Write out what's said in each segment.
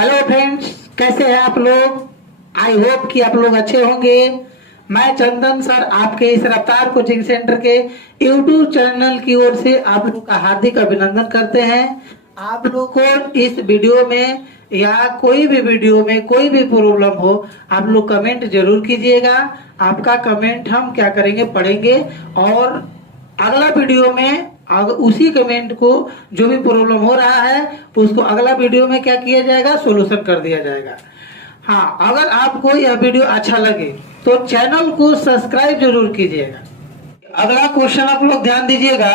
Hello friends, कैसे हैं आप लोग। आई होप कि आप लोग अच्छे होंगे। मैं चंदन सर आपके इस रफ्तार कोचिंग सेंटर के यूट्यूब चैनल की ओर से आप लोग का हार्दिक अभिनंदन करते हैं। आप लोग को इस वीडियो में या कोई भी वीडियो में कोई भी प्रॉब्लम हो, आप लोग कमेंट जरूर कीजिएगा। आपका कमेंट हम क्या करेंगे, पढ़ेंगे और अगला वीडियो में उसी कमेंट को जो भी प्रॉब्लम हो रहा है उसको अगला वीडियो में क्या किया जाएगा, सोल्यूशन कर दिया जाएगा। हाँ, अगर आपको यह वीडियो अच्छा लगे तो चैनल को सब्सक्राइब जरूर कीजिएगा। अगला क्वेश्चन आप लोग ध्यान दीजिएगा,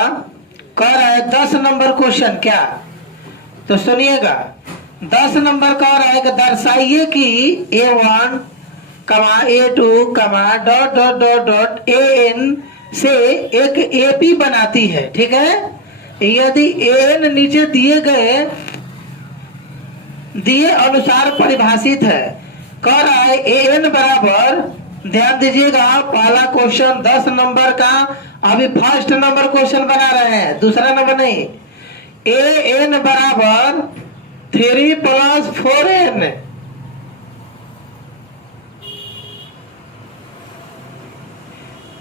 कह रहा है 10 नंबर क्वेश्चन। क्या, तो सुनिएगा। 10 नंबर कह रहा है कि दर्शाइए कि A1 A2 dot dot dot dot AN से एक AP बनाती है। ठीक है, यदि AN नीचे दिए अनुसार परिभाषित है। कह रहा है AN बराबर, ध्यान दीजिएगा, पहला क्वेश्चन 10 नंबर का अभी फर्स्ट नंबर क्वेश्चन बना रहे हैं, दूसरा नंबर नहीं। AN बराबर 3 + 4N।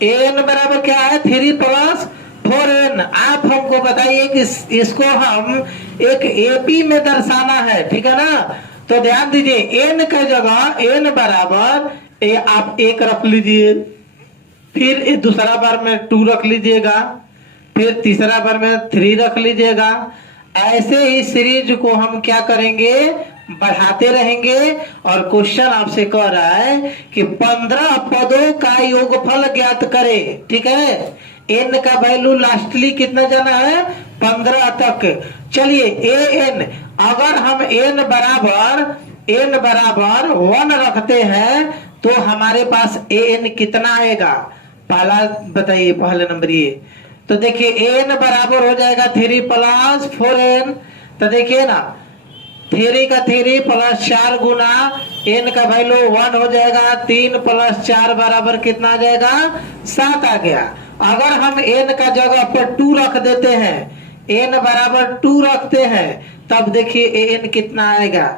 AN बराबर क्या है, 3 + 4N। आप हमको बताइए कि इसको हम एक AP में दर्शाना है, ठीक है ना। तो ध्यान दीजिए, N का जगह N बराबर आप 1 रख लीजिए, फिर दूसरा बार में 2 रख लीजिएगा, फिर तीसरा बार में 3 रख लीजिएगा। ऐसे ही सीरीज को हम क्या करेंगे, बढ़ाते रहेंगे। और क्वेश्चन आपसे कह रहा है कि 15 पदों का योगफल ज्ञात करें। ठीक है, n का वैल्यू लास्टली कितना जाना है, 15 तक। चलिए AN, अगर हम n बराबर 1 रखते हैं तो हमारे पास AN कितना आएगा, पहला बताइए, पहले नंबर ये। तो देखिए AN बराबर हो जाएगा 3 + 4N। तो देखिए ना, 3 का 3 + 4 गुना N का वैल्यू 1 हो जाएगा। 3 + 4 बराबर कितना आ जाएगा, 7 आ गया। अगर हम N का जगह पर 2 रख देते हैं, N बराबर 2 रखते हैं, तब देखिए AN कितना आएगा।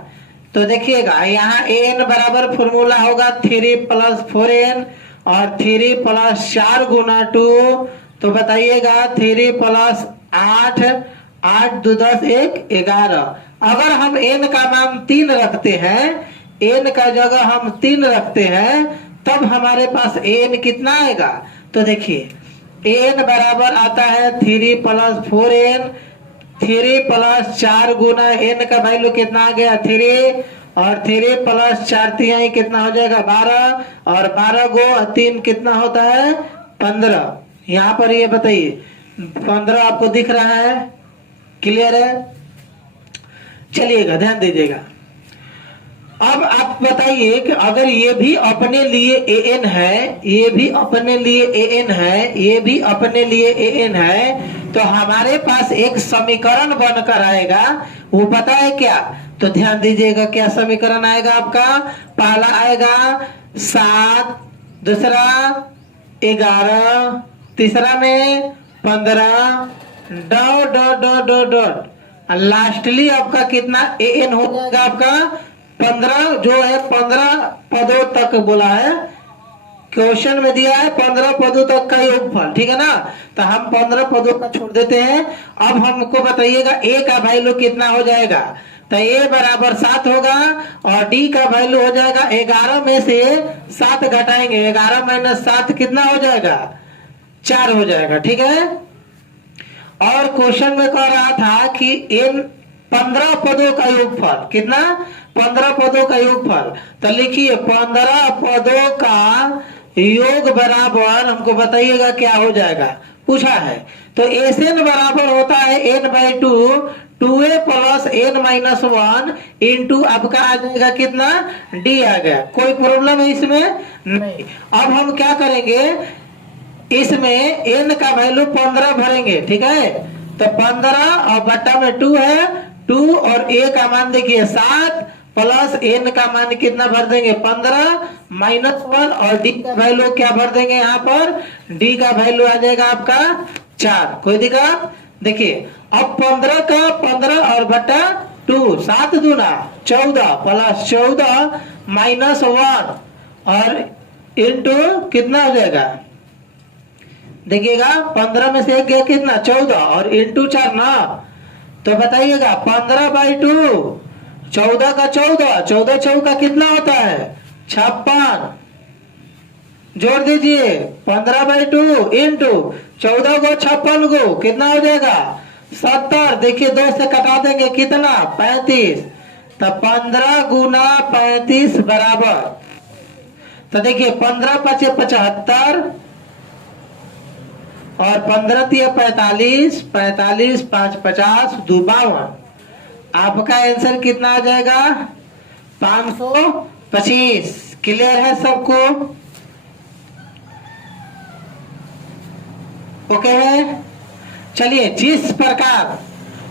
तो देखिएगा यहाँ AN बराबर फॉर्मूला होगा 3 + 4N और 3 + 4 गुना 2। तो बताइएगा 3 + 8, 8 2 10 1 11। अगर हम n का मान 3 रखते हैं, n का जगह हम 3 रखते हैं, तब हमारे पास n कितना आएगा। तो देखिए n बराबर आता है 3 + 4N। 3 + 4 गुना n का वैल्यू कितना आ गया, 3, और 3 + 4 तिहाई कितना हो जाएगा, 12, और 12 गो 3 कितना होता है, 15। यहाँ पर ये बताइए 15 आपको दिख रहा है, क्लियर है। चलिएगा ध्यान दीजिएगा। अब आप बताइए कि अगर ये भी अपने लिए AN है, ये भी अपने लिए AN है, ये भी अपने लिए AN है, तो हमारे पास एक समीकरण बनकर आएगा। वो पता है क्या, तो ध्यान दीजिएगा क्या समीकरण आएगा आपका। पहला आएगा 7, दूसरा 11, तीसरा में 15, dot dot dot dot dot, lastly आपका कितना AN हो जाएगा आपका 15, जो है 15 पदों तक बोला है, क्वेश्चन में दिया है 15 पदों तक का योगफल। ठीक है ना, तो हम 15 पदों का छोड़ देते हैं। अब हमको बताइएगा A का वैल्यू कितना हो जाएगा। तो A बराबर 7 होगा और D का वैल्यू हो जाएगा 11 में से 7 घटाएंगे, 11 - 7 कितना हो जाएगा, 4 हो जाएगा। ठीक है, और क्वेश्चन में कह रहा था कि इन 15 पदों का योगफल कितना, 15 पदों का योगफल। तो लिखिए 15 पदों का योग बराबर हमको बताइएगा क्या हो जाएगा, पूछा है। तो SN बराबर होता है N/2, 2A + N - 1 इंटू आपका आ जाएगा कितना, D आ गया। कोई प्रॉब्लम है इसमें नहीं। अब हम क्या करेंगे, इसमें n का वैल्यू 15 भरेंगे। ठीक है, तो 15 और बट्टा में 2 है, 2 और a का मान देखिए 7 प्लस n का मान कितना भर देंगे, 15 - 1, और d का वैल्यू क्या भर देंगे, यहाँ पर d का वैल्यू आ जाएगा आपका 4। कोई दिक्कत, देखिए अब 15 का 15 और बट्टा 2, 7 दूना 14 प्लस 14 माइनस 1 और इंटू कितना हो जाएगा, देखिएगा 15 में से एक गया कितना 14 और इंटू 4 ना, तो बताइएगा 15/2, 14 का 14, 14 चौका कितना होता है 56, जोड़ दीजिए 15/2 इंटू 14 को 56 को कितना हो जाएगा 70, देखिए 2 से कटा देंगे कितना 35, तो 15 गुना 35 बराबर, तो देखिए 15 पचे 75 और 15 तिया 45, 45 5 50 2 52, आपका आंसर कितना आ जाएगा 525। क्लियर है सबको, ओके है। चलिए जिस प्रकार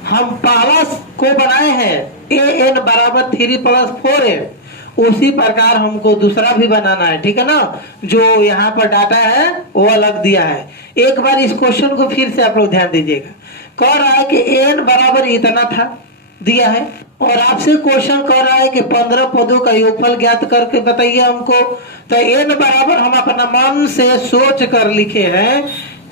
हम पहला को बनाए हैं an बराबर 3 + 4n, उसी प्रकार हमको दूसरा भी बनाना है, ठीक है ना। जो यहाँ पर डाटा है वो अलग दिया है। एक बार इस क्वेश्चन को फिर से आप लोग ध्यान दीजिएगा। कह रहा है कि n बराबर इतना था दिया है और आपसे क्वेश्चन कह रहा है कि 15 पदों का योगफल ज्ञात करके बताइए हमको। तो n बराबर हम अपना मन से सोच कर लिखे हैं,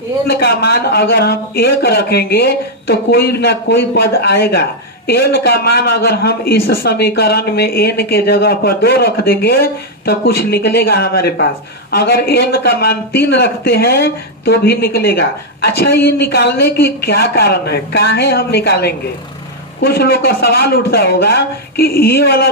n का मान अगर हम 1 रखेंगे तो कोई ना कोई पद आएगा। n का मान अगर हम इस समीकरण में n के जगह पर 2 रख देंगे तो कुछ निकलेगा हमारे पास। अगर n का मान 3 रखते हैं तो भी निकलेगा। अच्छा, ये निकालने की क्या कारण है, काहे हम निकालेंगे? कुछ लोग का सवाल उठता होगा कि ये वाला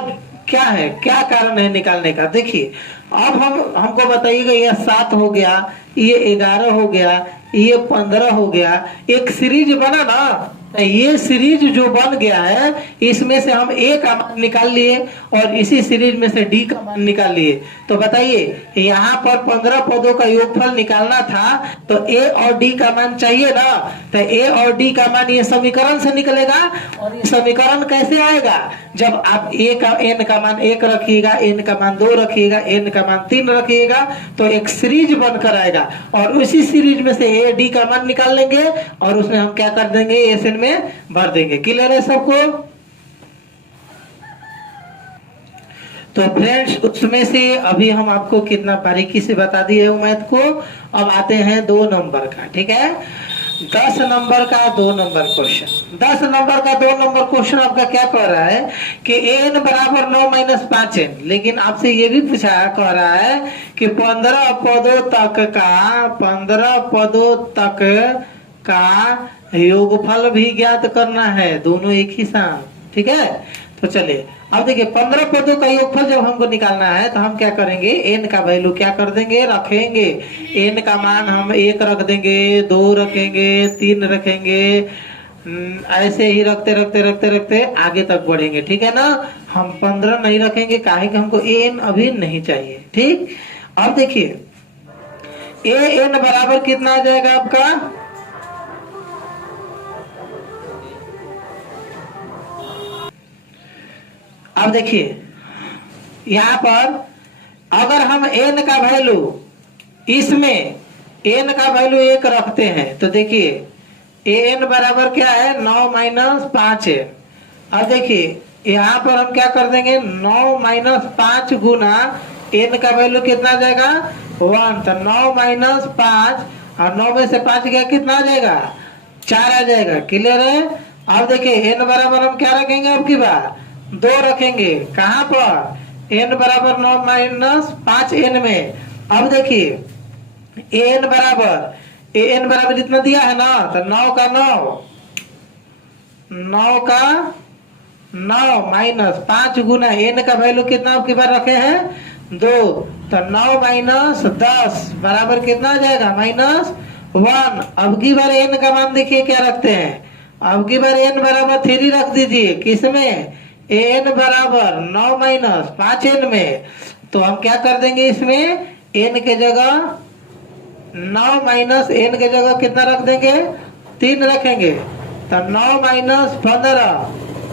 क्या है, क्या कारण है निकालने का। देखिए अब हमको बताइएगा, ये 7 हो गया, ये 11 हो गया, ये 15 हो गया, एक सीरीज बना ना। ये सीरीज जो बन गया है इसमें से हम a का मान निकाल लिए और इसी सीरीज में से d का मान निकाल लिए। तो बताइए यहाँ पर 15 पदों का योगफल निकालना था तो a और d का मान चाहिए ना। तो a और d का मान ये समीकरण से निकलेगा। और ये समीकरण कैसे आएगा, जब आप a का n का मान 1 रखिएगा, n का मान 2 रखिएगा, n का मान 3 रखिएगा तो एक सीरीज बनकर आएगा और उसी सीरीज में से a d का मान निकाल लेंगे और उसमें हम क्या कर देंगे, एसएन में भर देंगे। क्लियर है सबको? तो फ्रेंड्स उसमें से अभी हम आपको कितना बारीकी से बता दिए मैथ को। अब आते हैं 2 नंबर का, ठीक है। 10 नंबर का 2 नंबर क्वेश्चन। 10 नंबर का 2 नंबर क्वेश्चन आपका क्या कह रहा है कि an बराबर 9 - 5n, लेकिन आपसे ये भी पूछा कह रहा है कि 15 पदों तक का योगफल भी ज्ञात करना है, दोनों एक ही साथ, ठीक है। तो चलिए अब देखिए 15 पदों का योगफल जब हमको निकालना है तो हम क्या करेंगे, n का वैल्यू क्या कर देंगे, रखेंगे। n का मान हम 1 रख देंगे, 2 रखेंगे, 3 रखेंगे, ऐसे ही रखते रखते रखते रखते आगे तक बढ़ेंगे, ठीक है ना। हम 15 नहीं रखेंगे, काहे कि हमको an अभी नहीं चाहिए, ठीक। अब देखिए an बराबर कितना आ जाएगा आपका, अब देखिए यहाँ पर अगर हम n का वैल्यू इसमें n का वैल्यू 1 रखते हैं तो देखिए an बराबर क्या है 9 - 5n। अब देखिए यहाँ पर हम क्या कर देंगे 9 - 5 गुना n का वैल्यू कितना आ जाएगा 1, तो 9 - 5 और 9 में से 5 गया कितना आ जाएगा 4 आ जाएगा। क्लियर है? अब देखिए n बराबर हम क्या रखेंगे, अब की बार 2 रखेंगे, कहाँ पर n बराबर 9 - 5n में। अब देखिए an बराबर जितना दिया है ना, तो 9 का 9 माइनस 5 गुना n का वैल्यू कितना आपकी बार रखे हैं 2, तो 9 - 10 बराबर कितना आ जाएगा -1। अब की बार n का मान देखिए क्या रखते हैं, अब की बार n बराबर 3 रख दीजिए, किसमें an बराबर 9 - 5n में। तो हम क्या कर देंगे, इसमें n के जगह 9 - n के जगह कितना रख देंगे 3 रखेंगे, तो 9 -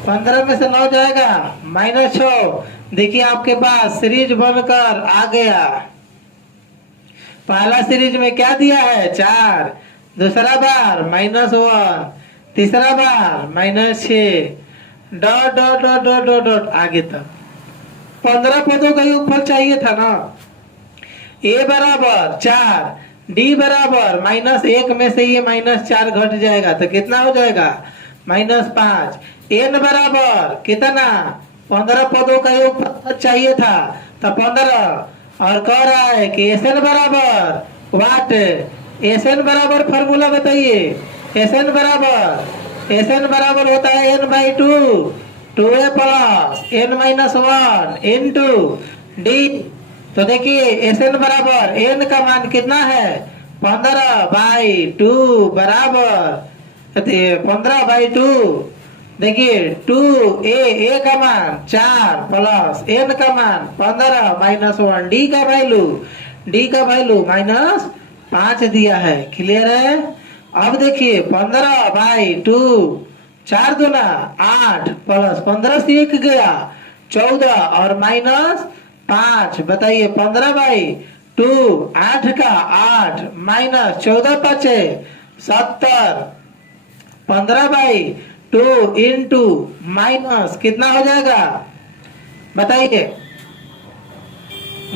15 में से 9 जाएगा -6। देखिए आपके पास सीरीज बनकर आ गया। पहला सीरीज में क्या दिया है 4, दूसरा बार -1, तीसरा बार -6, dot dot dot dot dot dot आगे तक 15 पदों का योगफल चाहिए था ना। ए बराबर 4, डी बराबर -1 में से ये -4 घट जाएगा तो कितना हो जाएगा -5। एन बराबर कितना 15 पदों का योगफल चाहिए था तो 15 और कह रहा है कि एस एन बराबर वाट। एस एन बराबर फॉर्मूला बताइए। एस एन बराबर होता है n/2 2a plus n-1 into D. तो देखिए एस एन बराबर n का मान कितना है 15/2 बराबर 15/2। देखिए 2a का मान 4 प्लस n का मान 15 -1 डी का वैल्यू -5 दिया है। क्लियर है। अब देखिए 15/2 4 दूना 8 प्लस 15 से 1 गया 14 और -5 बताइए 15/2 8 का 8 -14 5 70 15/2 इंटू माइनस कितना हो जाएगा बताइए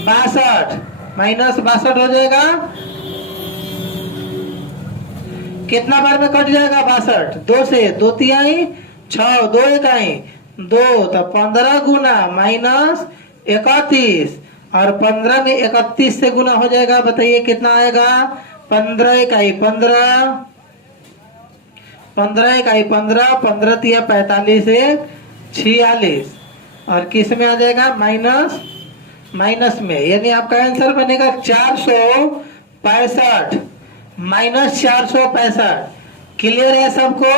62 -62 हो जाएगा। कितना बार में कट जाएगा 62 2 से 2 तिहाई 6 2 इकाई 2 तो 15 गुना -31 और 15 में 31 से गुना हो जाएगा। बताइए कितना आएगा 15 इकाई 15 15 इकाई 15 15 तिया 45 से 46 और किस में आ जाएगा माइनस में। यानी आपका आंसर बनेगा 465 -465। क्लियर है सबको।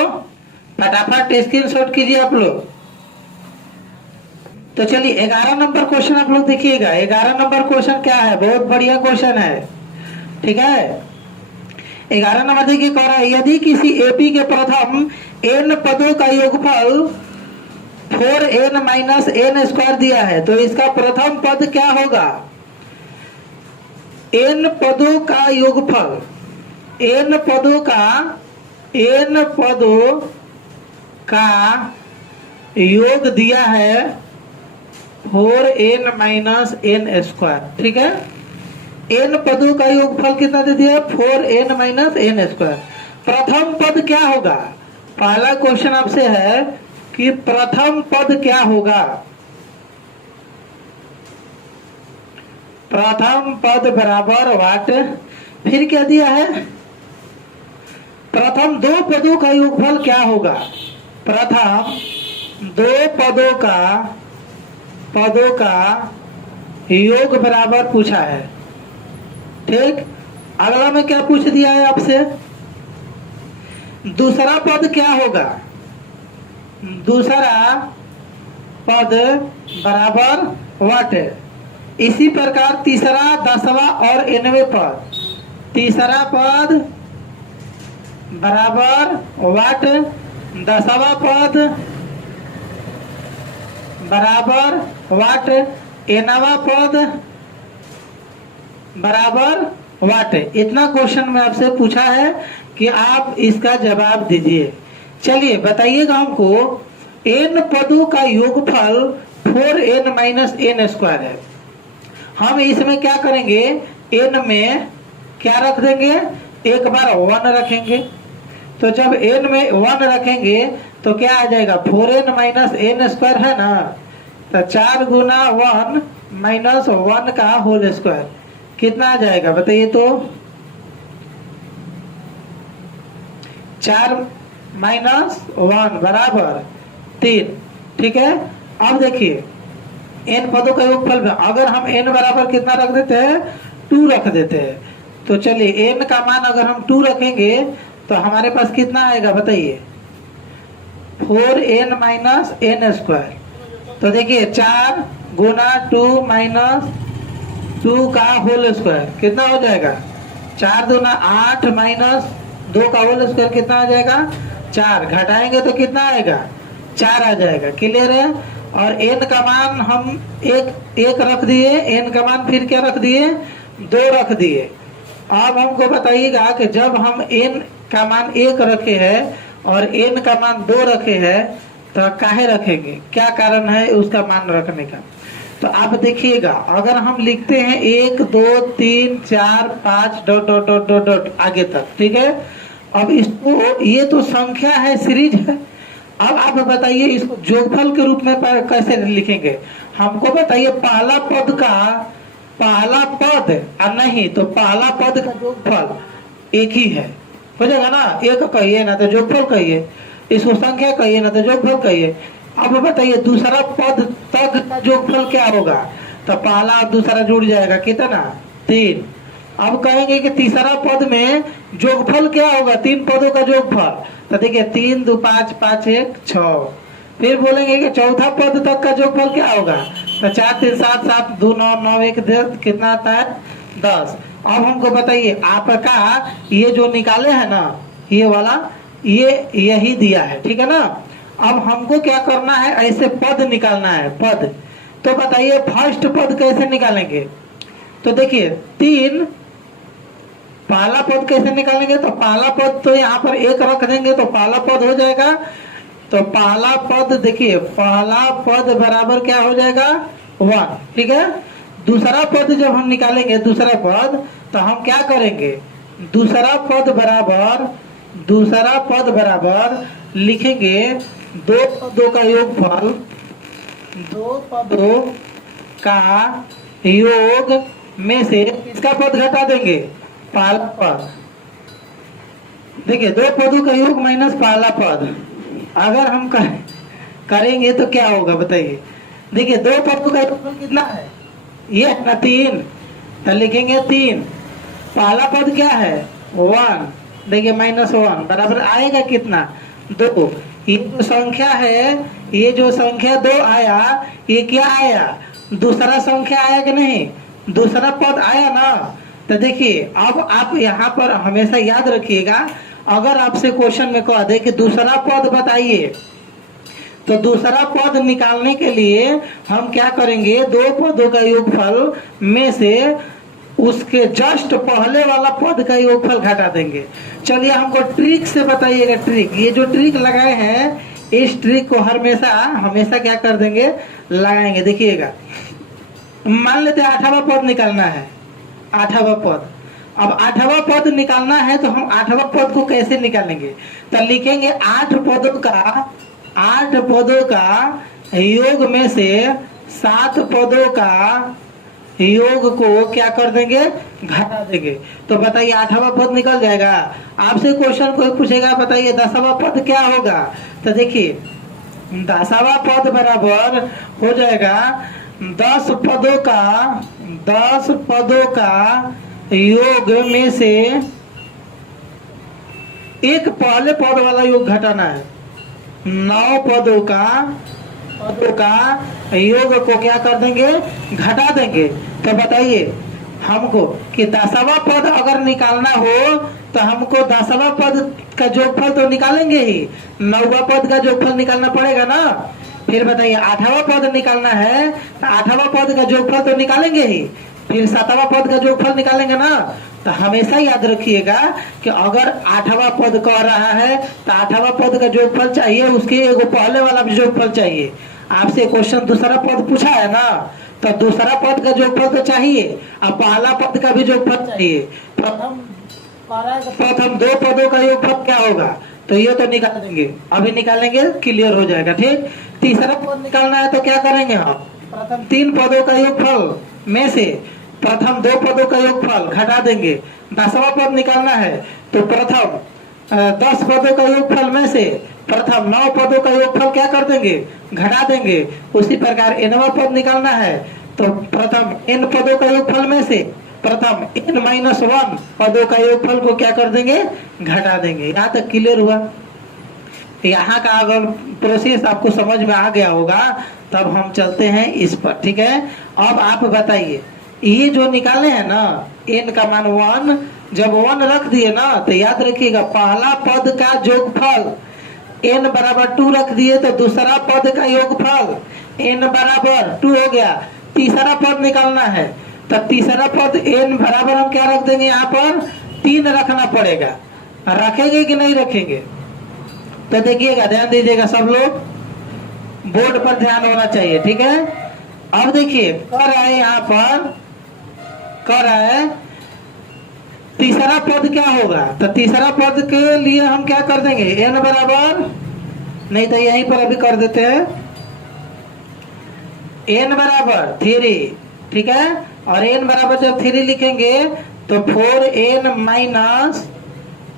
फटाफट स्क्रीनशॉट कीजिए आप लोग। तो चलिए 11 नंबर क्वेश्चन आप लोग देखिएगा। 11 नंबर क्वेश्चन क्या है बहुत बढ़िया क्वेश्चन है। ठीक है 11 नंबर देखिए कह रहा है यदि किसी एपी के प्रथम n पदों का योगफल 4n-n² दिया है तो इसका प्रथम पद क्या होगा। n पदों का योगफल n पदों का योग दिया है 4n-n²। ठीक है n पदों का योगफल कितना दे दिया 4n-n²। प्रथम पद क्या होगा। पहला क्वेश्चन आपसे है कि प्रथम पद क्या होगा। प्रथम पद बराबर वाट। फिर क्या दिया है प्रथम 2 पदों का योगफल क्या होगा। प्रथम 2 पदों का योग बराबर पूछा है। ठीक अगला में क्या पूछ दिया है आपसे दूसरा पद क्या होगा। दूसरा पद बराबर वाट। इसी प्रकार तीसरा 10वां और 9वें पद। तीसरा पद बराबर वाट 10वां पद बराबर वाट 9वां पद बराबर वाट। इतना क्वेश्चन में आपसे पूछा है कि आप इसका जवाब दीजिए। चलिए बताइएगा हमको n पदों का योगफल 4n-n² है। हम इसमें क्या करेंगे n में क्या रख देंगे एक बार 1 रखेंगे। तो जब n में 1 रखेंगे तो क्या आ जाएगा 4n-n² है ना। तो 4 गुना 1 -1 का होल स्क्वायर कितना आ जाएगा बताइए। तो 4 -1 बराबर 3। ठीक है अब देखिए n पदों का योगफल में अगर हम n बराबर कितना रख देते हैं 2 रख देते हैं। तो चलिए n का मान अगर हम 2 रखेंगे तो हमारे पास कितना आएगा बताइए 4n-n²। तो देखिए 4 गुना 2 -2 का होल स्क्वायर कितना हो जाएगा 4 दूना 8 -2 का होल स्क्वायर कितना आ जाएगा 4। घटाएंगे तो कितना आएगा 4 आ जाएगा। क्लियर है। और n का मान हम एक रख दिए। n का मान फिर क्या रख दिए 2 रख दिए। अब हमको बताइएगा कि जब हम n का मान 1 रखे हैं और n का मान 2 रखे हैं तो काहे रखेंगे, क्या कारण है उसका मान रखने का। तो आप देखिएगा, अगर हम लिखते हैं 1 2 3 4 5 dot dot dot dot dot आगे तक, ठीक है। अब इसको, ये तो संख्या है, सीरीज है। अब आप बताइए इसको जोगफल के रूप में कैसे लिखेंगे। हमको बताइए पहला पद और नहीं तो पहला पद का जोगफल एक ही है, हो जाएगा ना। एक कहिए ना तो जोगफल कहिए, इसको संख्या कहिए ना तो जोगफल कहिए। अब बताइए दूसरा पद तक का जोगफल क्या होगा। तो पहला और दूसरा जुड़ जाएगा, कितना 3। अब कहेंगे कि तीसरा पद में जोगफल क्या होगा, 3 पदों का जोगफल। तो देखिए 3 2 5 5 1 6। फिर बोलेंगे कि चौथा पद तक का जोगफल क्या होगा। तो 4 3 7 7 2 9 9 1 10, कितना आता है 10। अब हमको बताइए आपका ये जो निकाले है ना, ये वाला, ये यही दिया है, ठीक है ना। अब हमको क्या करना है, ऐसे पद निकालना है, पद। तो बताइए फर्स्ट पद कैसे निकालेंगे। तो देखिए 3, पहला पद कैसे निकालेंगे। तो पहला पद तो यहाँ पर 1 रख देंगे तो पहला पद हो जाएगा। तो पहला पद देखिए, पहला पद बराबर क्या हो जाएगा 1, ठीक है। दूसरा पद जब हम निकालेंगे, दूसरा पद, तो हम क्या करेंगे, दूसरा पद बराबर लिखेंगे 2 पदों का योगफल, 2 पदों का योग में से किसका पद घटा देंगे, पहला पद। देखिए 2 पदों का योग माइनस पहला पद, अगर हम करेंगे तो क्या होगा बताइए। देखिए 2 पदों का योगफल कितना है, ये है ना 3। तो लिखेंगे 3, पहला पद क्या है 1, देखिए -1 बराबर आएगा कितना 2। ये जो संख्या है, ये जो संख्या 2 आया, ये क्या आया, दूसरा संख्या आया कि नहीं, दूसरा पद आया ना। तो देखिए अब आप यहाँ पर हमेशा याद रखिएगा, अगर आपसे क्वेश्चन में कह दे कि दूसरा पद बताइए, तो दूसरा पद निकालने के लिए हम क्या करेंगे, 2 पदों का योगफल में से उसके जस्ट पहले वाला पद का योगफल घटा देंगे। चलिए हमको ट्रिक से बताइएगा, ट्रिक, ये जो ट्रिक लगाए हैं इस ट्रिक को हमेशा क्या कर देंगे, लगाएंगे। देखिएगा मान लेते हैं 8वां पद निकालना है, 8वां पद। अब 8वां पद निकालना है तो हम 8वां पद को कैसे निकालेंगे। तो लिखेंगे 8 पदों का योग में से 7 पदों का योग को क्या कर देंगे, घटा देंगे। तो बताइए 8वां पद निकल जाएगा। आपसे क्वेश्चन कोई पूछेगा बताइए 10वां पद क्या होगा। तो देखिए 10वां पद बराबर हो जाएगा 10 पदों का योग में से एक पहले पद वाला योग घटाना है। 9 पदों का योग को क्या कर देंगे, घटा देंगे। तो बताइए हमको कि 10वां पद अगर निकालना हो तो हमको 10वां पद का जोगफल तो निकालेंगे ही, 9वां पद का जोगफल निकालना पड़ेगा ना। फिर बताइए 8वां पद निकालना है तो 8वां पद का जोगफल तो निकालेंगे ही, फिर 7वां पद का जोगफल निकालेंगे ना। तो हमेशा याद रखिएगा कि अगर 8वां पद कह रहा है तो 8वां पद का जोगफल चाहिए, उसके एगो पहले वाला भी जोगफल चाहिए। आपसे क्वेश्चन दूसरा पद पूछा है ना, तो दूसरा पद का जोगफल तो चाहिए और पहला पद का भी जोगफल चाहिए। प्रथम 2 पदों का योगफल क्या होगा, तो ये तो निकाल देंगे, अभी निकालेंगे क्लियर हो जाएगा, ठीक। तीसरा पद निकालना है तो क्या करेंगे हम, प्रथम 3 पदों का योगफल में से प्रथम 2 पदों का योगफल घटा देंगे। 10वां पद निकालना है तो प्रथम 10 पदों का योगफल में से प्रथम 9 पदों का योगफल क्या कर देंगे, घटा देंगे। उसी प्रकार nवां पद निकालना है तो प्रथम n पदों का योगफल में से प्रथम n-1 पदों का योगफल को क्या कर देंगे, घटा देंगे। यहाँ तक क्लियर हुआ। यहाँ का अगर प्रोसेस आपको समझ में आ गया होगा तब हम चलते हैं इस पर, ठीक है। अब आप बताइए ये जो निकाले हैं ना n का मान 1, जब 1 रख दिए ना तो याद रखिएगा पहला पद का जोगफल n बराबर 2 रख दिए तो दूसरा पद का योगफल n बराबर 2 हो गया। तीसरा पद निकालना है तो तीसरा पद n बराबर हम क्या रख देंगे, यहाँ पर 3 रखना पड़ेगा। रखेंगे कि नहीं रखेंगे, तो देखिएगा ध्यान दीजिएगा सब लोग। बोर्ड पर ध्यान होना चाहिए, ठीक है। अब देखिए कर रहा है यहाँ पर, कर रहा है तीसरा पद क्या होगा, तो तीसरा पद के लिए हम क्या कर देंगे, n बराबर, नहीं तो यहीं पर अभी कर देते हैं, n बराबर 3, ठीक है। और n बराबर जब 3 लिखेंगे तो 4n माइनस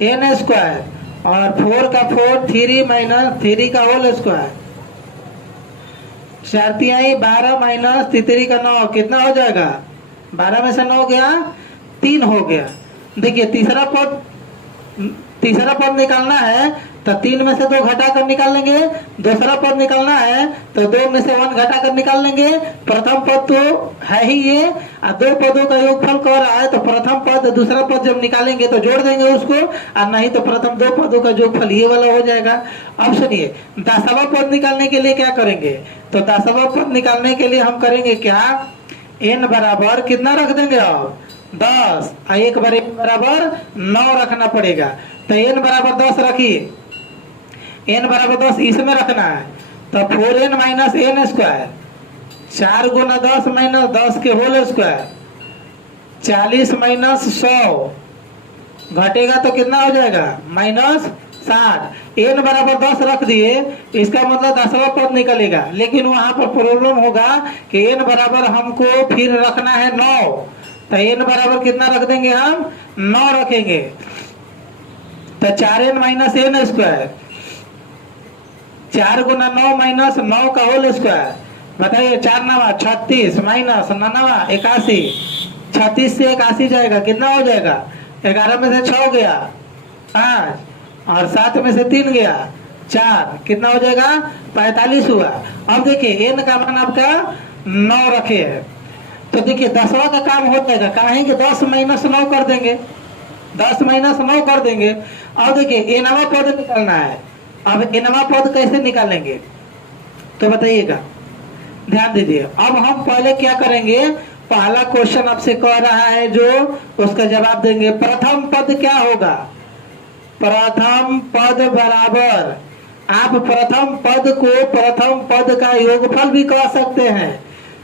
n स्क्वायर, और 4 का 4, 3 माइनस 3 का होल स्क्वायर, 4 12 माइनस 3 का 9, कितना हो जाएगा, 12 में से 9 गया, 3 हो गया। देखिए तीसरा पद निकालना है तो 3 में से 2 घटा कर निकाल लेंगे, दूसरा पद निकालना है तो 2 में से 1 घटा कर निकाल लेंगे। प्रथम पद तो है ही ये, और 2 पदों का योगफल कर रहा है तो प्रथम पद दूसरा पद जब निकालेंगे तो जोड़ देंगे उसको, और नहीं तो प्रथम 2 पदों का योगफल ये वाला हो जाएगा। अब सुनिए 10वां पद निकालने के लिए क्या करेंगे, तो 10वां पद निकालने के लिए हम करेंगे क्या, n बराबर कितना रख देंगे, अब 10, एक बार n बराबर 9 रखना पड़ेगा। तो n बराबर 10 रखिए, n बराबर 10 इसमें रखना है, तो 4n माइनस n स्क्वायर, 4 गुना 10 माइनस 10 के होल स्क्वायर, 40 माइनस 100 घटेगा तो कितना हो जाएगा, माइनस 60। n बराबर 10 रख दिए, इसका मतलब 10वां पद निकलेगा, लेकिन वहां पर प्रॉब्लम होगा कि n बराबर हमको फिर रखना है 9, तो n बराबर कितना रख देंगे, हम 9 रखेंगे। तो 4n माइनस n स्क्वायर, 4 गुना 9 माइनस 9 का होल स्क्वायर, बताइए 4 9 36 माइनस 9 81, 36 से 81 जाएगा, कितना हो जाएगा, 11 में से 6 गया 5, और 7 में से 3 गया 4, कितना हो जाएगा, 45 हुआ। अब देखिए n का मान आपका 9 रखे है, तो देखिए 10वां का काम हो जाएगा, कहें कि 10 माइनस 9 कर देंगे, 10 माइनस 9 कर देंगे। अब देखिए nवां पद निकालना है, अब nवां पद कैसे निकालेंगे, तो बताइएगा, ध्यान दीजिए। अब हम पहले क्या करेंगे, पहला क्वेश्चन आपसे कह रहा है जो, उसका जवाब देंगे। प्रथम पद क्या होगा, प्रथम पद बराबर, आप प्रथम पद को प्रथम पद का योगफल भी कह सकते हैं।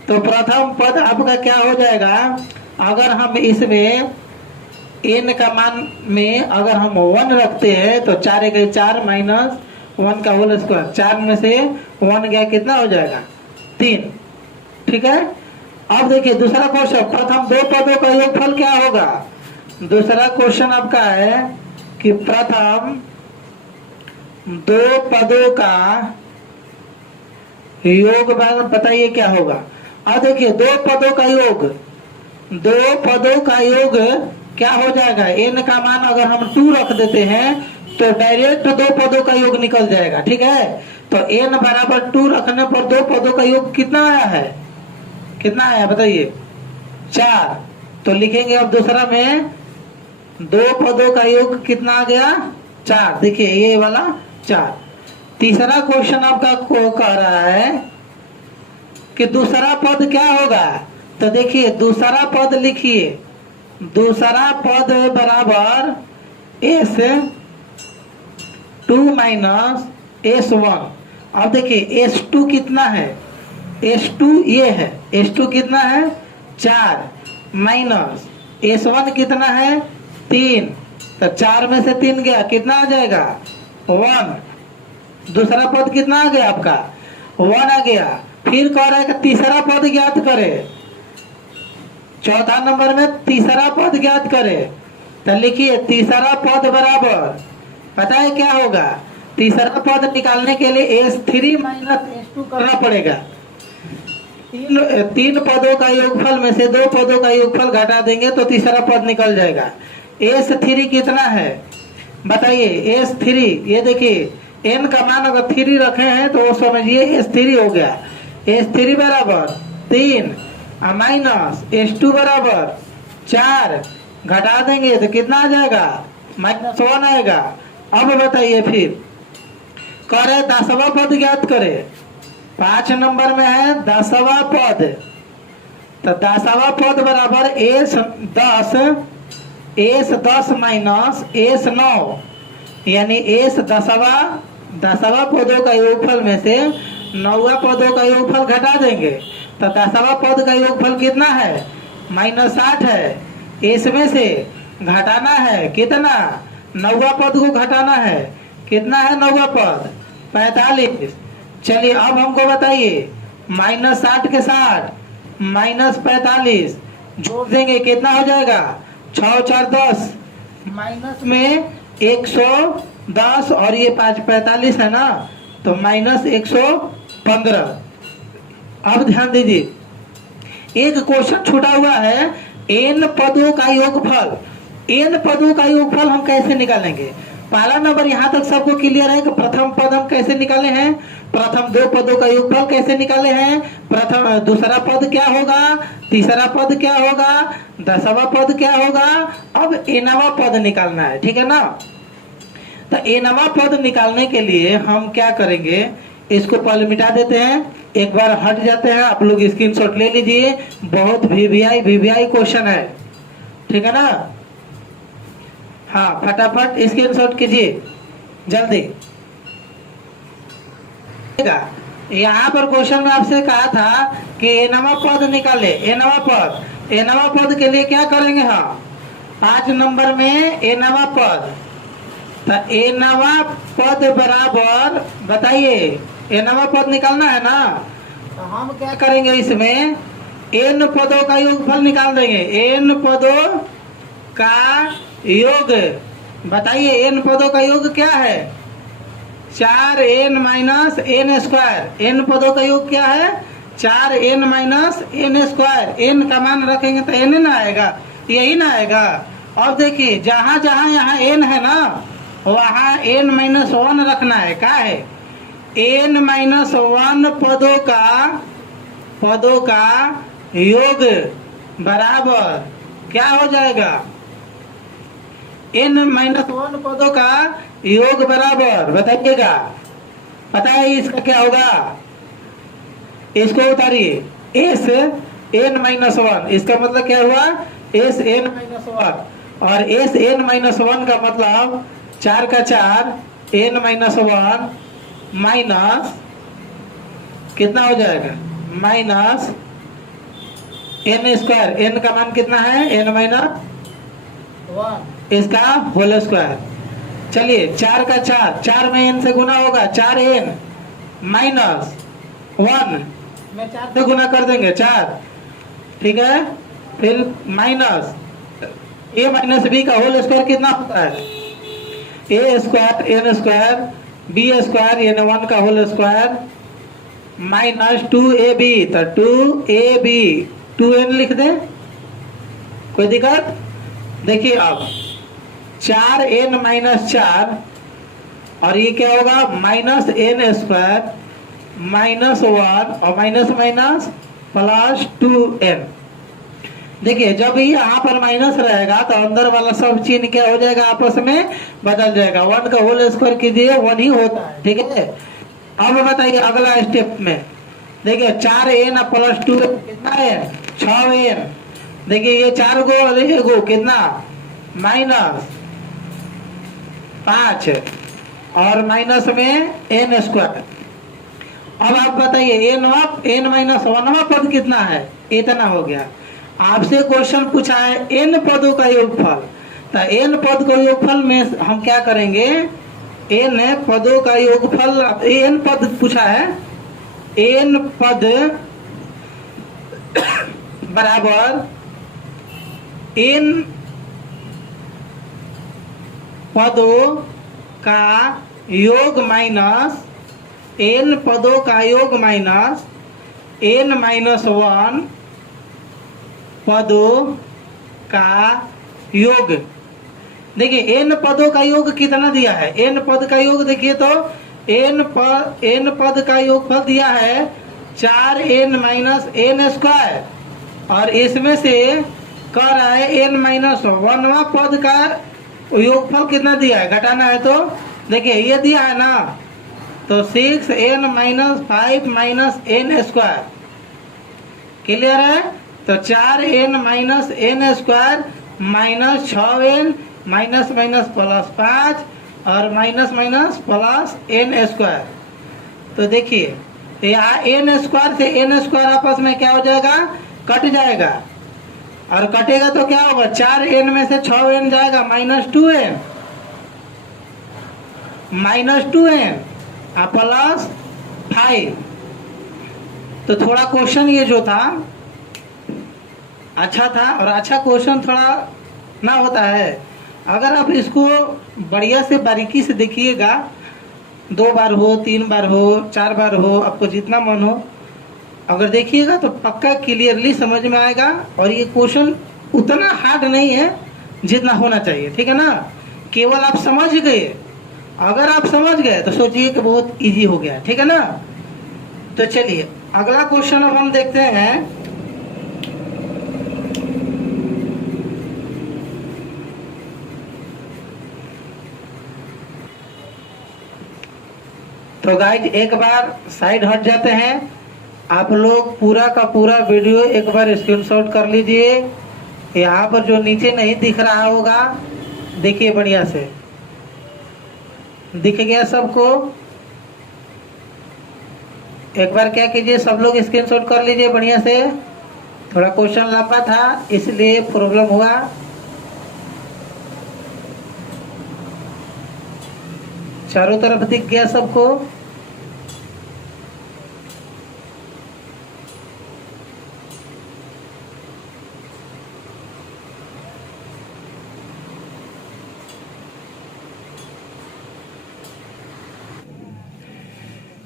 तो प्रथम पद आपका क्या हो जाएगा, अगर हम इसमें n का मान में अगर हम 1 रखते हैं तो 4 1 4 माइनस 1 का होल स्क्वायर, 4 में से 1 गया, कितना हो जाएगा, 3, ठीक है। अब देखिए दूसरा क्वेश्चन, प्रथम 2 पदों का योगफल क्या होगा। दूसरा क्वेश्चन आपका है कि प्रथम 2 पदों का योग बताइए क्या होगा। अब देखिए 2 पदों का योग, 2 पदों का योग क्या हो जाएगा, n का मान अगर हम 2 रख देते हैं तो डायरेक्ट 2 पदों का योग निकल जाएगा, ठीक है। तो n बराबर 2 रखने पर 2 पदों का योग कितना आया है, कितना आया बताइए, 4। तो लिखेंगे अब दूसरा में 2 पदों का योग कितना आ गया, 4, देखिए ये वाला 4। तीसरा क्वेश्चन आपका को कह रहा है कि दूसरा पद क्या होगा, तो देखिए दूसरा पद लिखिए, दूसरा पद बराबर s2 माइनस s1। अब देखिए s2 कितना है, s2 ये है, s2 कितना है 4 माइनस s1 कितना है 3, तो 4 में से 3 गया, कितना आ जाएगा 1। दूसरा पद कितना आ गया आपका 1 आ गया। फिर कह रहा है कि तीसरा पद ज्ञात करे, चौथा नंबर में तीसरा पद ज्ञात करे। तो लिखिए तीसरा पद बराबर, पता है क्या होगा, तीसरा पद निकालने के लिए s3 माइनस s2 करना पड़ेगा। 3 पदों का योगफल में से 2 पदों का योगफल घटा देंगे तो तीसरा पद निकल जाएगा। s3 कितना है बताइए, s3 ये देखिए n का मान अगर 3 रखे हैं तो वो समझिए s3 हो गया। s3 बराबर 3 माइनस s2 बराबर 4, घटा देंगे तो कितना आ जाएगा -1 आएगा। अब बताइए फिर कह रहे 10वां पद ज्ञात करे, 5 नंबर में है 10वां पद। तो 10वां पद बराबर s10 माइनस s9, यानी s10वां पदों का योगफल में से 9वां पदों का योगफल घटा देंगे तो 10वां पद का योगफल कितना है, -60 है। इसमें से घटाना है कितना, 9वां पद को घटाना है, कितना है 9वां पद, 45। चलिए अब हमको बताइए, -60 के साथ -45 जोड़ देंगे कितना हो जाएगा, 6 4 10, माइनस में 110 और ये 5 45 है ना, तो -115। अब ध्यान दीजिए, एक क्वेश्चन छूटा हुआ है, n पदों का योगफल। n पदों का योगफल हम कैसे निकालेंगे। पहला नंबर यहाँ तक सबको क्लियर है कि प्रथम पद हम कैसे निकाले हैं, प्रथम 2 पदों का योगफल कैसे निकाले हैं, प्रथम दूसरा पद क्या होगा, तीसरा पद क्या होगा, 10वां पद क्या होगा। अब nवां पद निकालना है, ठीक है ना। तो nवां पद निकालने के लिए हम क्या करेंगे, इसको पहले मिटा देते हैं, एक बार हट जाते हैं। आप लोग स्क्रीनशॉट ले लीजिए, बहुत वीवीआई क्वेश्चन है, ठीक है ना। हाँ फटाफट स्क्रीनशॉट कीजिए जल्दी। यहाँ पर क्वेश्चन में आपसे कहा था कि nवां पद निकाले, nवां पद के लिए क्या करेंगे हम, 5 नंबर में nवां पद, तो nवां पद बराबर, बताइए nवां पद निकालना है ना, तो हम क्या करेंगे, इसमें n पदों का योगफल निकाल देंगे, n पदों का योग। बताइए n पदों का योग क्या है, 4n minus n square. n पदों का योग क्या है, 4n minus n square. n का मान रखेंगे तो n ना आएगा, यही ना आएगा। और देखिए जहां जहां यहाँ n है ना, वहां n-1 रखना है। क्या है, n-1 पदों का योग बराबर क्या हो जाएगा, n-1 पदों का योग बराबर, बताइएगा, पता है इसका क्या होगा, इसको उतारिए, s n-1, इसका मतलब क्या हुआ, s n-1, और s n-1 का मतलब 4 का 4 n-1 माइनस कितना हो जाएगा, माइनस n स्क्वायर। n का मान कितना है, n-1, इसका होल स्क्वायर। चलिए 4 का 4, 4 में n से गुना होगा, 4n माइनस 1 में 4 से गुना कर देंगे 4, ठीक है। फिर माइनस a माइनस b का होल स्क्वायर कितना होता है, a square n square b square n1 का होल स्क्वायर माइनस 2ab, तो 2ab 2n लिख दें, कोई दिक्कत। देखिए अब 4n माइनस 4, और ये क्या होगा, माइनस n स्क्वायर माइनस 1 और माइनस माइनस प्लस 2n। देखिए जब ये यहाँ पर माइनस रहेगा तो अंदर वाला सब चिन्ह क्या हो जाएगा, आपस में बदल जाएगा। 1 का होल स्क्वायर कीजिए 1 ही होता है, ठीक है। अब बताइए अगला स्टेप में, देखिए 4n प्लस 2n कितना है, 6n। देखिए ये 4 गो कितना, माइनस 5 और माइनस में n स्क्वायर। अब आप बताइए n-1 पद कितना है, इतना हो गया। आपसे क्वेश्चन पूछा है n पदों का योगफल, तो n पद का योगफल में हम क्या करेंगे, n पदों का योगफल, n पद पूछा है, n पद बराबर n पदों का योग माइनस n पदों का योग माइनस n-1 पदों का योग। देखिए n पदों का योग कितना दिया है, n पद का योग देखिए तो n पद का योगफल दिया है 4n माइनस n स्क्वायर, और इसमें से कह रहा है n-1वां पद का योगफल कितना दिया है, घटाना है। तो देखिए ये दिया है ना, तो 6n minus 5 minus n square, clear है। तो 4n minus n square minus 6n minus minus plus 5 और minus minus plus n square. तो देखिए तो यहाँ एन स्क्वायर से एन स्क्वायर आपस में क्या हो जाएगा, कट जाएगा, और कटेगा तो क्या होगा, 4n में से 6n जाएगा, -2n प्लस 5। तो थोड़ा क्वेश्चन ये जो था अच्छा था, और अच्छा क्वेश्चन थोड़ा ना होता है अगर आप इसको बढ़िया से बारीकी से देखिएगा, 2 बार हो, 3 बार हो, 4 बार हो, आपको जितना मन हो, अगर देखिएगा तो पक्का क्लियरली समझ में आएगा। और ये क्वेश्चन उतना हार्ड नहीं है जितना होना चाहिए, ठीक है ना। केवल आप समझ गए, अगर आप समझ गए तो सोचिए कि बहुत इजी हो गया, ठीक है ना। तो चलिए अगला क्वेश्चन अब हम देखते हैं। तो गाइज एक बार साइड हट जाते हैं, आप लोग पूरा का पूरा वीडियो एक बार स्क्रीनशॉट कर लीजिए। यहाँ पर जो नीचे नहीं दिख रहा होगा देखिए, बढ़िया से दिख गया सबको। एक बार क्या कीजिए, सब लोग स्क्रीनशॉट कर लीजिए बढ़िया से। थोड़ा क्वेश्चन लंबा था इसलिए प्रॉब्लम हुआ। चारों तरफ दिख गया सबको।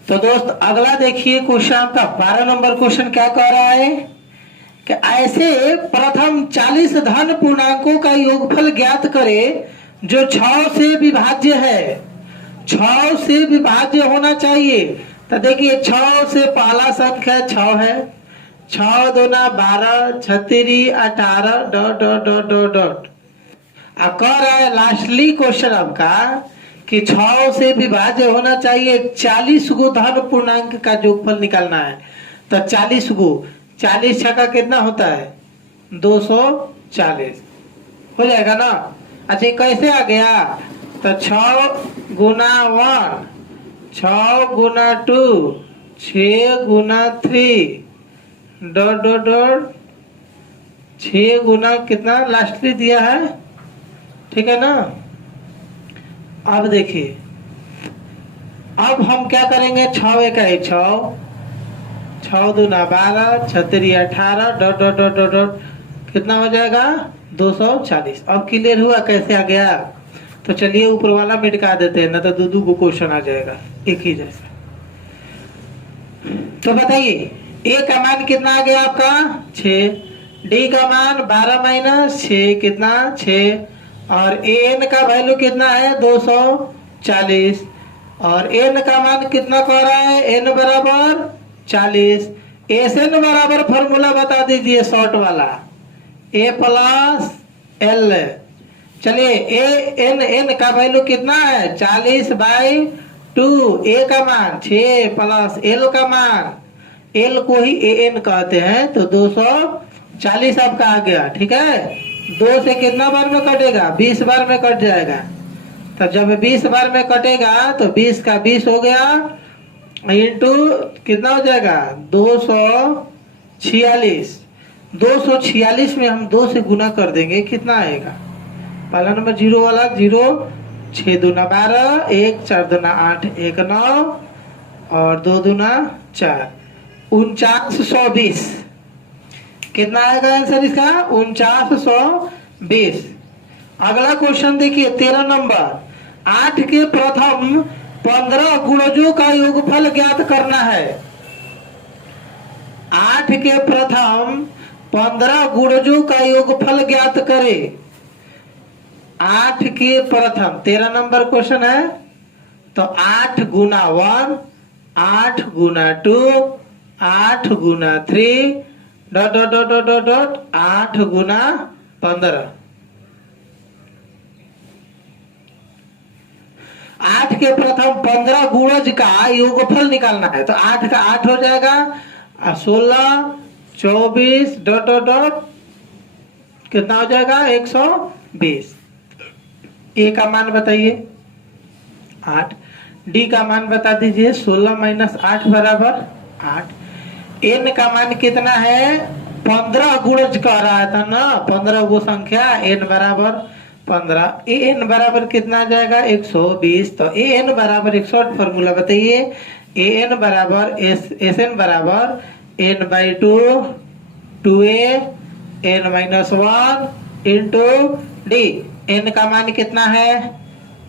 तो दोस्त अगला देखिए क्वेश्चन आपका 12 नंबर क्वेश्चन क्या कह रहा है कि ऐसे प्रथम 40 धन पूर्णांकों का योगफल ज्ञात करे जो 6 से विभाज्य है। 6 से विभाज्य होना चाहिए। तो देखिए 6 से पहला संख्या 6 है, 6 दूना 12, 36 18 dot dot dot dot dot. अब कह रहा है लास्टली क्वेश्चन आपका कि 6 से विभाज्य होना चाहिए, 40 गो धन पूर्णांक का योगफल निकालना है। तो 40 गो, 40 छक्का कितना होता है, 240 हो जाएगा ना। अच्छा कैसे आ गया, तो 6 गुना 1, 6 गुना 2, 6 गुना 3 डॉट डॉट डॉट 6 गुना कितना लास्टली दिया है, ठीक है ना। अब देखिए अब हम क्या करेंगे, 6 एक है 6, 6 दूना 12, 36 18 dot dot dot dot dot कितना हो जाएगा 240। अब क्लियर हुआ कैसे आ गया। तो चलिए ऊपर वाला मिटा देते हैं, ना तो दो को क्वेश्चन आ जाएगा एक ही जैसा। तो बताइए ए का मान कितना आ गया आपका 6, डी का मान 12 माइनस 6 कितना 6, और एन का वैल्यू कितना है 240, और एन का मान कितना कह रहा है, एन बराबर 40। एस एन बराबर फॉर्मूला बता दीजिए शॉर्ट वाला, ए प्लस एल। चलिए ए एन एन का वैल्यू कितना है 40/2, ए का मान 6 प्लस एल का मान, एल को ही ए एन कहते हैं, तो 240 आपका आ गया, ठीक है। 2 से कितना बार में कटेगा, 20 बार में कट जाएगा। तो जब 20 बार में कटेगा तो 20 का 20 हो गया, इंटू कितना हो जाएगा 246। 246 में हम 2 से गुना कर देंगे, कितना आएगा, पहला नंबर 0 वाला 0, 6 दूना 12, 1 4 दूना 8, 1 9, और 2 दूना 4, 4920। कितना आएगा आंसर इसका 4920। अगला क्वेश्चन देखिए 13 नंबर, 8 के प्रथम 15 गुणजों का योगफल ज्ञात करना है। 8 के प्रथम 15 गुणजों का योगफल ज्ञात करे। 8 के प्रथम 13 नंबर क्वेश्चन है, तो 8 गुना 1, 8 गुना 2, 8 गुना 3 dot dot dot dot dot dot 8 गुना 15। 8 के प्रथम 15 गुणज का योगफल निकालना है। तो 8 का 8 हो जाएगा, 16 24 डॉट डॉट डॉट कितना हो जाएगा 120। ए का मान बताइए 8, डी का मान बता दीजिए 16 माइनस 8 बराबर 8। n का मान कितना है 15 गुणज कह रहा था ना, 15 गो संख्या n बराबर 15। an बराबर कितना आ जाएगा 120। तो an बराबर 100 फॉर्मूला बताइए। an बराबर Sn बराबर n/2 2a n minus 1 into D. n का मान कितना है,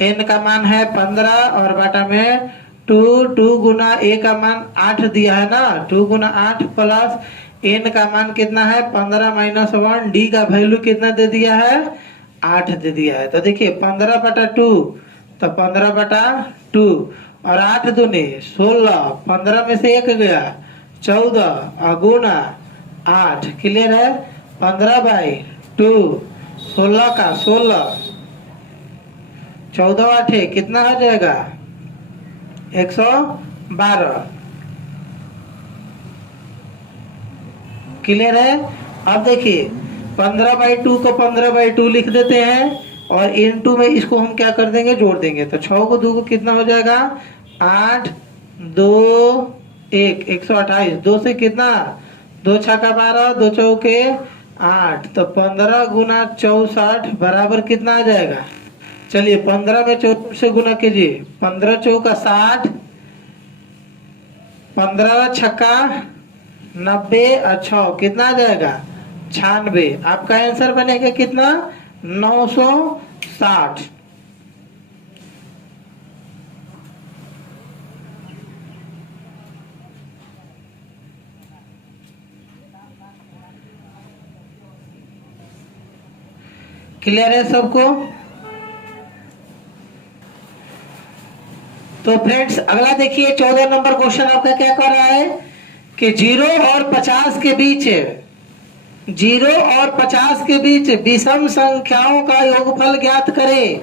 n का मान है 15 और बाटा में 2 गुना a का मान 8 दिया है ना, 2 गुना 8 प्लस n का मान कितना है 15 माइनस 1, d का वैल्यू कितना दे दिया है 8 दे दिया है। तो देखिए 15/2 तो 15/2 और 8 दूनी 16, 15 में से 1 गया 14 गुना 8, क्लियर है। 15/2 16 का 16, 14 8 कितना हो जाएगा 112, क्लियर है। अब देखिए 15/2 को 15/2 लिख देते हैं और इनटू में इसको हम क्या कर देंगे जोड़ देंगे। तो 6 को 2 को कितना हो जाएगा 8 2 1 128, 2 से कितना 2 छक्का 12 2 चौके 8, तो 15 गुना 64 बराबर कितना आ जाएगा। चलिए 15 में 64 से गुना कीजिए, 15 चौका 60, 15 छक्का 90 और 6 कितना आ जाएगा 96। आपका आंसर बनेगा कितना 960। क्लियर है सबको। तो फ्रेंड्स अगला देखिए 14 नंबर क्वेश्चन आपका क्या कर रहा है कि 0 और 50 के बीच, 0 और 50 के बीच विषम संख्याओं का योगफल ज्ञात करें।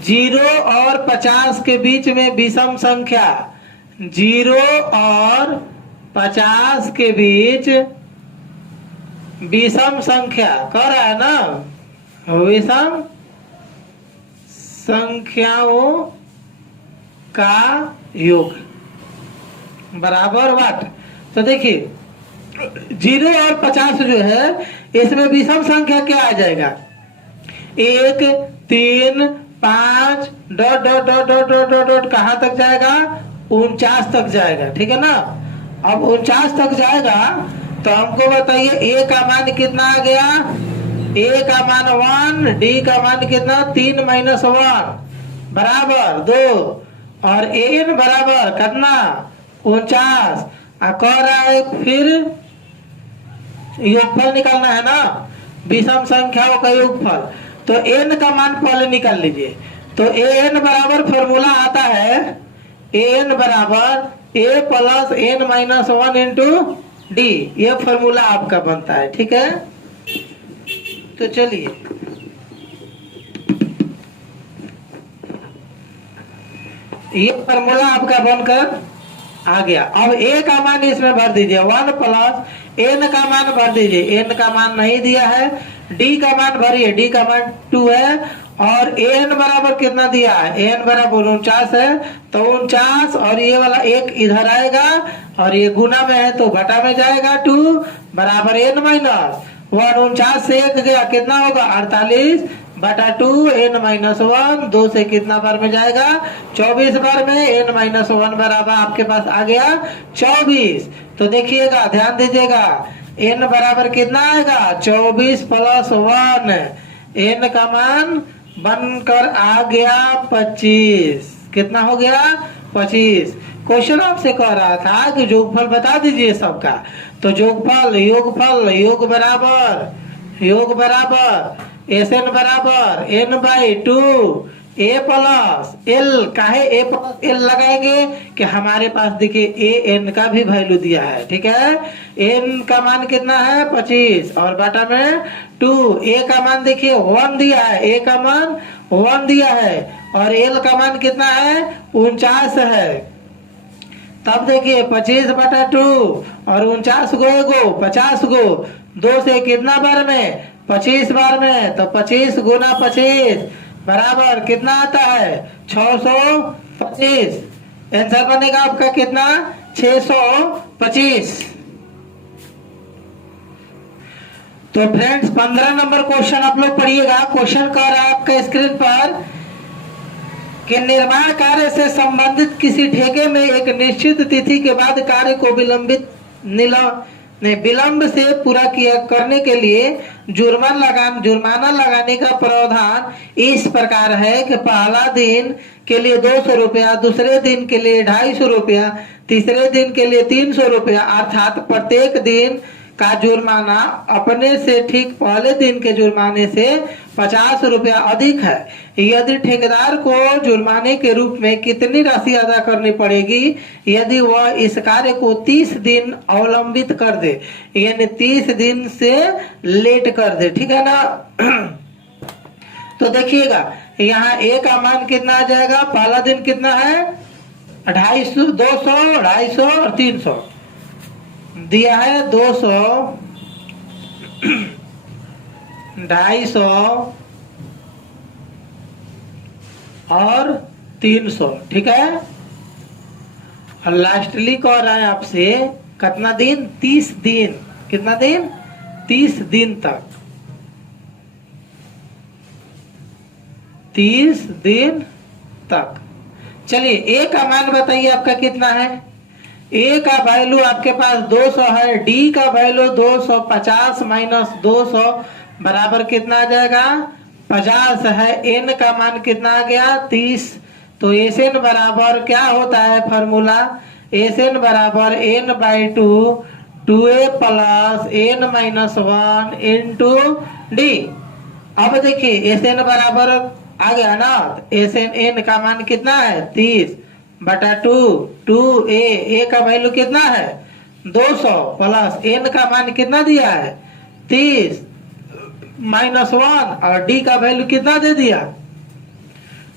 0 और 50 के बीच में विषम संख्या, 0 और 50 के बीच विषम संख्या कह रहा है ना, विषम संख्याओं का योग बराबर वाट। तो देखिए 0 और 50 जो है इसमें विषम संख्या क्या आ जाएगा 1 3 5 dot dot dot dot dot dot dot कहाँ तक जाएगा 49 तक जाएगा, ठीक है ना। अब 49 तक जाएगा तो हमको बताइए a का मान कितना आ गया, a का मान 1, d का मान कितना 3 माइनस 1 बराबर 2 और an बराबर कितना 49। कह रहा है फिर योगफल निकालना है ना, विषम संख्याओं का योगफल। तो n का मान पहले निकाल लीजिए। तो an बराबर फॉर्मूला आता है an बराबर a plus n minus 1 into D, ये फॉर्मूला आपका बनता है, ठीक है। तो चलिए ये फॉर्मूला आपका बनकर आ गया। अब a का मान इसमें भर दीजिए 1 प्लस n का मान भर दीजिए, n का मान नहीं दिया है, d का मान भरिए, d का मान 2 है और n बराबर कितना दिया है n बराबर 49 है। तो 49 और ये वाला 1 इधर आएगा और ये गुना में है तो घटा में जाएगा 2 बराबर n माइनस 1। 49 से 1 गया कितना होगा 48 बटा 2 n माइनस 1, 2 से कितना बार में जाएगा 24 बार में, n माइनस 1 बराबर आपके पास आ गया 24। तो देखिएगा ध्यान दीजिएगा n बराबर कितना आएगा 24 प्लस 1, n का मान बनकर आ गया 25। कितना हो गया 25। क्वेश्चन आपसे कह रहा था कि योगफल बता दीजिए सबका। तो योगफल योगफल योग बराबर Sn बराबर n/2 a प्लस l। काहे a प्लस l लगाएंगे कि हमारे पास देखिए an का भी वैल्यू दिया है, ठीक है। n का मान कितना है 25 और बाटा में 2, a का मान देखिए 1 दिया है, a का मान 1 दिया है और l का मान कितना है 49 है। तब देखिए 25 बटा 2 और 49 गो एगो 50 गो, 2 से कितना बार में 25 बार में, तो 25 गुना 25 बराबर कितना आता है 625। आंसर बनेगा आपका कितना 625। 25। तो फ्रेंड्स 15 नंबर क्वेश्चन आप लोग पढ़िएगा। क्वेश्चन कह रहा है आपका स्क्रीन पर कि निर्माण कार्य से संबंधित किसी ठेके में एक निश्चित तिथि के बाद कार्य को विलंब से पूरा किया करने के लिए जुर्माना लगाने का प्रावधान इस प्रकार है कि पहला दिन के लिए 200 रुपया, दूसरे दिन के लिए 250 रुपया, तीसरे दिन के लिए 300 रुपया, अर्थात प्रत्येक दिन का जुर्माना अपने से ठीक पहले दिन के जुर्माने से 50 रुपया अधिक है। यदि ठेकेदार को जुर्माने के रूप में कितनी राशि अदा करनी पड़ेगी यदि वह इस कार्य को 30 दिन अवलंबित कर दे, यानी 30 दिन से लेट कर दे, ठीक है ना। तो देखिएगा यहाँ ए का मान कितना आ जाएगा, पहला दिन कितना है 250, 200, 250 और 300 दिया है, 200, 250 और 300, ठीक है। और लास्टली कह रहा है आपसे कितना दिन, 30 दिन, कितना दिन, 30 दिन तक, 30 दिन तक। चलिए ए का मान बताइए आपका कितना है। ए का वैल्यू आपके पास 200 है, डी का वैल्यू 250 माइनस 200 बराबर कितना आ जाएगा 50 है। एन का मान कितना आ गया 30। तो एस एन बराबर क्या होता है फॉर्मूला, एस एन बराबर N by 2a plus N minus 1 into D. अब देखिए एस एन बराबर आ गया ना, एस एन का मान कितना है 30 बटा 2a, ए का वैल्यू कितना है 200 प्लस एन का मान कितना दिया है 30 माइनस 1 और डी का वैल्यू कितना दे दिया,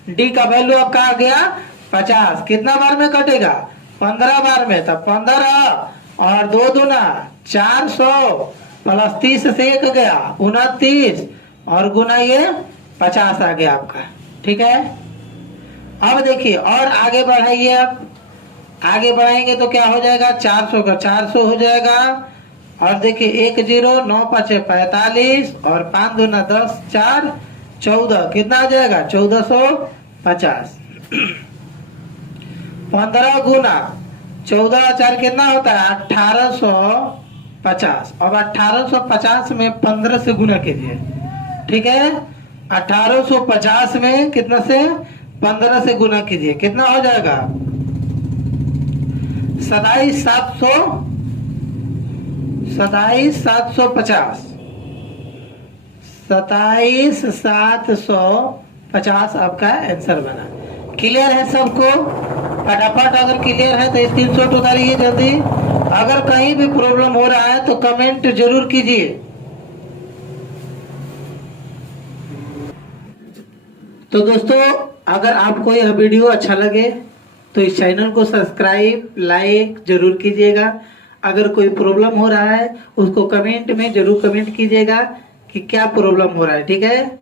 डी का वैल्यू आपका आ गया 50। कितना बार में कटेगा 15 बार में, तब 15 और 2 दूना 400 प्लस 30 से 1 गया 29 और गुना ये 50 आ गया आपका, ठीक है। अब देखिए और आगे बढ़ाइए, आप आगे बढ़ाएंगे तो क्या हो जाएगा 400 का 400 हो जाएगा। और देखिए 1 0 9 5 45 और 5 दूना 10 4 14 कितना आ जाएगा 1450। 15 गुना 14 4 कितना होता है 1850। अब 1850 में 15 से गुना कीजिए, ठीक है। 1850 में कितना से 15 से गुना कीजिए, कितना हो जाएगा 27750। 27750 आपका आंसर बना। क्लियर है सबको, फटाफट अगर क्लियर है तो स्क्रीनशॉट उतारिए जल्दी। अगर कहीं भी प्रॉब्लम हो रहा है तो कमेंट जरूर कीजिए। तो दोस्तों अगर आपको यह वीडियो अच्छा लगे तो इस चैनल को सब्सक्राइब लाइक जरूर कीजिएगा। अगर कोई प्रॉब्लम हो रहा है उसको कमेंट में जरूर कमेंट कीजिएगा कि क्या प्रॉब्लम हो रहा है, ठीक है।